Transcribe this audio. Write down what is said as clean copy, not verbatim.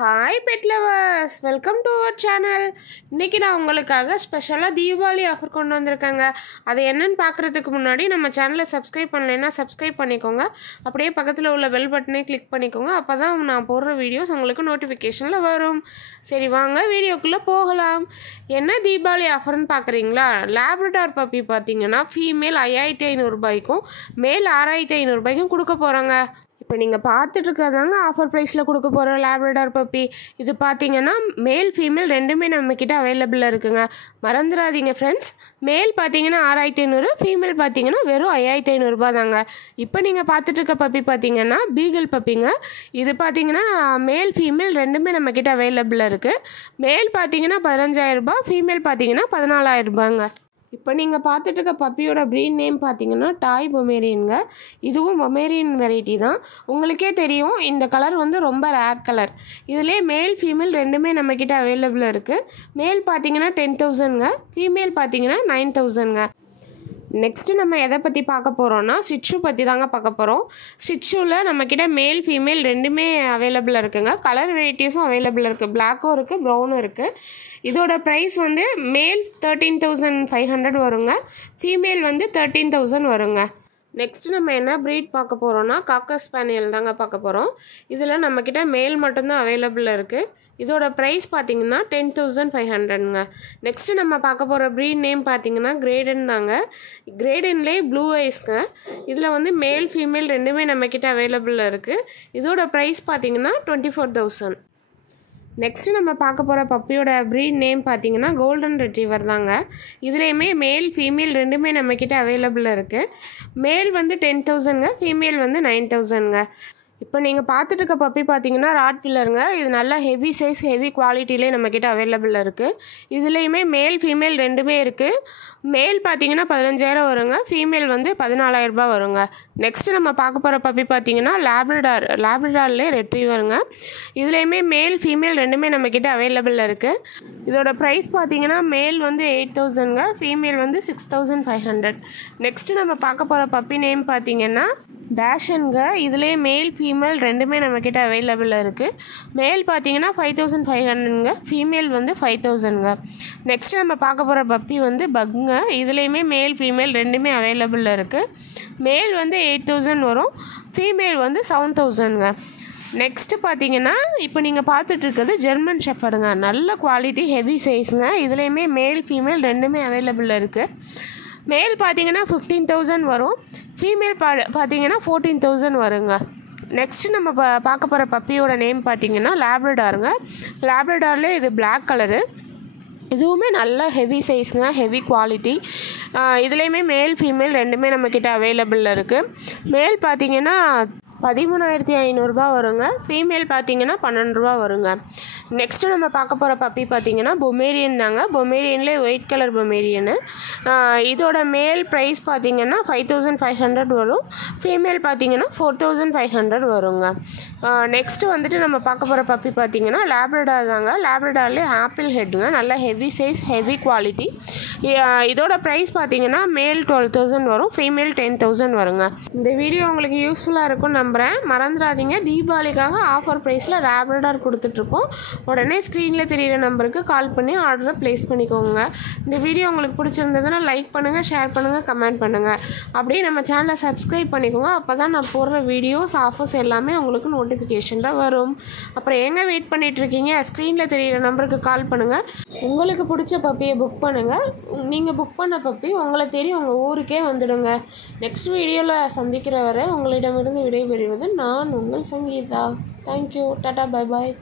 Hi pet lovers, welcome to our channel. இன்றைக்கி நான் உங்களுக்காக ஸ்பெஷலாக தீபாவளி ஆஃபர் கொண்டு வந்திருக்காங்க. அது என்னென்னு பார்க்குறதுக்கு முன்னாடி நம்ம சேனலை சப்ஸ்கிரைப் பண்ணலைன்னா சப்ஸ்கிரைப் பண்ணிக்கோங்க. அப்படியே பக்கத்தில் உள்ள பெல் பட்டனே கிளிக் பண்ணிக்கோங்க. அப்போ தான் நான் போடுற வீடியோஸ் உங்களுக்கு நோட்டிஃபிகேஷனில் வரும். சரி வாங்க வீடியோக்குள்ளே போகலாம். என்ன தீபாவளி ஆஃபர்னு பார்க்குறீங்களா? லேப்ரடார் பப்பி பார்த்தீங்கன்னா ஃபீமேல் 5500 ரூபாய்க்கும் மேல் 6500 ரூபாய்க்கும் கொடுக்க போகிறாங்க. இப்போ நீங்கள் பார்த்துட்டு இருக்கிறதாங்க ஆஃபர் ப்ரைஸில் கொடுக்க போகிற லேப்ரடார் பப்பி. இது பார்த்தீங்கன்னா மேல் ஃபீமேல் ரெண்டுமே நம்மக்கிட்ட அவைலபிளாக இருக்குங்க. மறந்துடாதீங்க ஃப்ரெண்ட்ஸ். மேல் பார்த்தீங்கன்னா 6500, ஃபீமேல் பார்த்தீங்கன்னா வெறும் 5500 ரூபா தாங்க. இப்போ நீங்கள் பார்த்துட்டு இருக்க பப்பி பார்த்தீங்கன்னா பீகிள் பப்பிங்க. இது பார்த்தீங்கன்னா மேல் ஃபீமேல் ரெண்டுமே நம்மக்கிட்ட அவைலபிளாக இருக்குது. மேல் பார்த்தீங்கன்னா 15000 ரூபா, ஃபீமேல் பார்த்தீங்கன்னா 14000 ரூபாங்க. இப்போ நீங்கள் பார்த்துட்டு இருக்க பப்பியோட ப்ரீட் நேம் பார்த்தீங்கன்னா டாய் பொமேரியனுங்க. இதுவும் பொமேரியன் வெரைட்டி தான். உங்களுக்கே தெரியும் இந்த கலர் வந்து ரொம்ப ரேர் கலர். இதிலே மேல் ஃபீமேல் ரெண்டுமே நம்மக்கிட்ட அவைலபிளாக இருக்குது. மேல் பார்த்தீங்கன்னா 10,000ங்க, ஃபீமேல் பார்த்தீங்கன்னா 9,000ங்க. நெக்ஸ்ட்டு நம்ம எதை பற்றி பார்க்க போகிறோன்னா சிட்சு பற்றி தாங்க பார்க்க போகிறோம். சிட்சுவில் நம்மக்கிட்ட மேல் ஃபீமேல் ரெண்டுமே அவைலபிளாக இருக்குங்க. கலர் வெரைட்டிஸும் அவைலபிளாக இருக்குது. பிளாக்கும் இருக்குது, ப்ரௌனும் இருக்குது. இதோட ப்ரைஸ் வந்து மேல் 13,500 வருங்க, ஃபீமேல் வந்து 13,000 வருங்க. நெக்ஸ்ட்டு நம்ம என்ன ப்ரீட் பார்க்க போகிறோன்னா காக்கர் ஸ்பானியல் தாங்க பார்க்க போகிறோம். இதில் நம்மக்கிட்ட மேல் மட்டும்தான் அவைலபிளாக இருக்குது. இதோட ப்ரைஸ் பார்த்தீங்கன்னா 10,500ங்க. நெக்ஸ்ட்டு நம்ம பார்க்க போகிற ப்ரீட் நேம் பார்த்தீங்கன்னா கிரேடன் தாங்க. கிரேடன்லேயே ப்ளூ ஐஸ்ங்க. இதில் வந்து மேல் ஃபீமேல் ரெண்டுமே நம்மக்கிட்ட அவைலபிளாக இருக்குது. இதோட ப்ரைஸ் பார்த்தீங்கன்னா 24,000. நெக்ஸ்ட்டு நம்ம பார்க்க போகிற பப்பியோட ப்ரீட் நேம் பார்த்தீங்கன்னா கோல்டன் ரெட்ரீவர் தாங்க. இதுலேயுமே மேல் ஃபீமேல் ரெண்டுமே நம்மக்கிட்ட அவைலபிளாக இருக்குது. மேல் வந்து 10,000ங்க, ஃபீமேல் வந்து 9,000ங்க. இப்போ நீங்கள் பார்த்துட்டு இருக்க பப்பி பார்த்தீங்கன்னா ராட்வில்லருங்க. இது நல்லா ஹெவி சைஸ், ஹெவி குவாலிட்டிலே நம்மக்கிட்ட அவைலபிளாக இருக்குது. இதுலேயுமே மேல் ஃபீமேல் ரெண்டுமே இருக்குது. மேல் பார்த்தீங்கன்னா 15,000 வருங்க, ஃபீமேல் வந்து 14,000 ரூபாய் வருங்க. நெக்ஸ்ட்டு நம்ம பார்க்க போகிற பப்பி பார்த்தீங்கன்னா லேப்ரடார்லேயே ரெட்ரீவருங்க. இதுலேயுமே மேல் ஃபீமேல் ரெண்டுமே நம்மக்கிட்ட அவைலபிளாக இருக்குது. இதோட ப்ரைஸ் பார்த்தீங்கன்னா மேல் வந்து 8,000ங்க, ஃபீமேல் வந்து 6,500. நெக்ஸ்ட்டு நம்ம பார்க்க போகிற பப்பி நேம் பார்த்தீங்கன்னா டேஷனுங்க. இதுலேயே மேல் ஃபீமேல் ரெண்டுமே நம்மக்கிட்ட அவைலபிளாக இருக்குது. மேல் பார்த்தீங்கன்னா 5,500ங்க, ஃபீமேல் வந்து 5,000ங்க. நெக்ஸ்ட் நம்ம பார்க்க போகிற பப்பி வந்து பக்குங்க. இதுலேயுமே மேல் ஃபீமேல் ரெண்டுமே அவைலபிளாக இருக்குது. மேல் வந்து 8,000 வரும், ஃபீமேல் வந்து 7,000ங்க. நெக்ஸ்ட்டு பார்த்தீங்கன்னா இப்போ நீங்கள் பார்த்துட்ருக்கிறது ஜெர்மன் ஷெஃபர்டுங்க. நல்ல குவாலிட்டி, ஹெவி சைஸுங்க. இதுலேயுமே மேல் ஃபீமேல் ரெண்டுமே அவைலபிளாக இருக்குது. மேல் பார்த்தீங்கன்னா 15,000 வரும், ஃபீமேல் பார்த்தீங்கன்னா 14,000 வருங்க. நெக்ஸ்ட்டு நம்ம பார்க்க போகிற பப்பியோட நேம் பார்த்தீங்கன்னா லேப்ரடாருங்க. லேப்ரடார்லேயே இது பிளாக் கலரு. இதுவுமே நல்ல ஹெவி சைஸுங்க, ஹெவி குவாலிட்டி. இதுலேயுமே மேல் ஃபீமேல் ரெண்டுமே நம்மக்கிட்ட அவைலபிளில் இருக்குது. மேல் பார்த்தீங்கன்னா 13,500 ரூபா வருங்க, ஃபீமேல் பார்த்தீங்கன்னா 12 ரூபா வருங்க. நெக்ஸ்ட்டு நம்ம பார்க்க போகிற பப்பி பார்த்தீங்கன்னா பொமேரியன் தாங்க. பொமேரியன்லேயே ஒயிட் கலர் பொமேரியனு. இதோட மேல் ப்ரைஸ் பார்த்தீங்கன்னா 5,500 வரும், ஃபீமேல் பார்த்தீங்கன்னா 4,500 வருங்க. நெக்ஸ்ட்டு வந்துட்டு நம்ம பார்க்க போகிற பப்பி பார்த்தீங்கன்னா லேப்ரடார் தாங்க. லேப்ரடார்லேயே ஆப்பிள் ஹெட்டுங்க. நல்ல ஹெவி சைஸ், ஹெவி குவாலிட்டி. இதோட ப்ரைஸ் பார்த்தீங்கன்னா மேல் 12,000 வரும், ஃபீமேல் 10,000 வருங்க. இந்த வீடியோ உங்களுக்கு யூஸ்ஃபுல்லாக இருக்கும்னு நம்புகிறேன். மறந்துடாதீங்க, தீபாவளிக்காக ஆஃபர் ப்ரைஸில் லேப்ரடார் கொடுத்துட்ருக்கோம். உடனே ஸ்க்ரீனில் தெரியிற நம்பருக்கு கால் பண்ணி ஆர்டரை ப்ளேஸ் பண்ணிக்கோங்க. இந்த வீடியோ உங்களுக்கு பிடிச்சிருந்ததுன்னா லைக் பண்ணுங்கள், ஷேர் பண்ணுங்கள், கமெண்ட் பண்ணுங்கள். அப்படியே நம்ம சேனலை சப்ஸ்கிரைப் பண்ணிக்கோங்க. அப்போ தான் நான் போடுற வீடியோஸ், ஆஃபர்ஸ் எல்லாமே உங்களுக்கு நோட்டிஃபிகேஷனில் வரும். அப்புறம் எங்கே வெயிட் பண்ணிகிட்ருக்கீங்க? ஸ்க்ரீனில் தெரியிற நம்பருக்கு கால் பண்ணுங்கள். உங்களுக்கு பிடிச்ச பப்பியை புக் பண்ணுங்கள். நீங்கள் புக் பண்ண பப்பி உங்களை தேடி உங்கள் ஊருக்கே வந்துடுங்க. நெக்ஸ்ட் வீடியோவில் சந்திக்கிற வரை உங்களிடமிருந்து விடைபெறுவது நான் உங்கள் Sangeetha. Thank you. Tata, bye bye.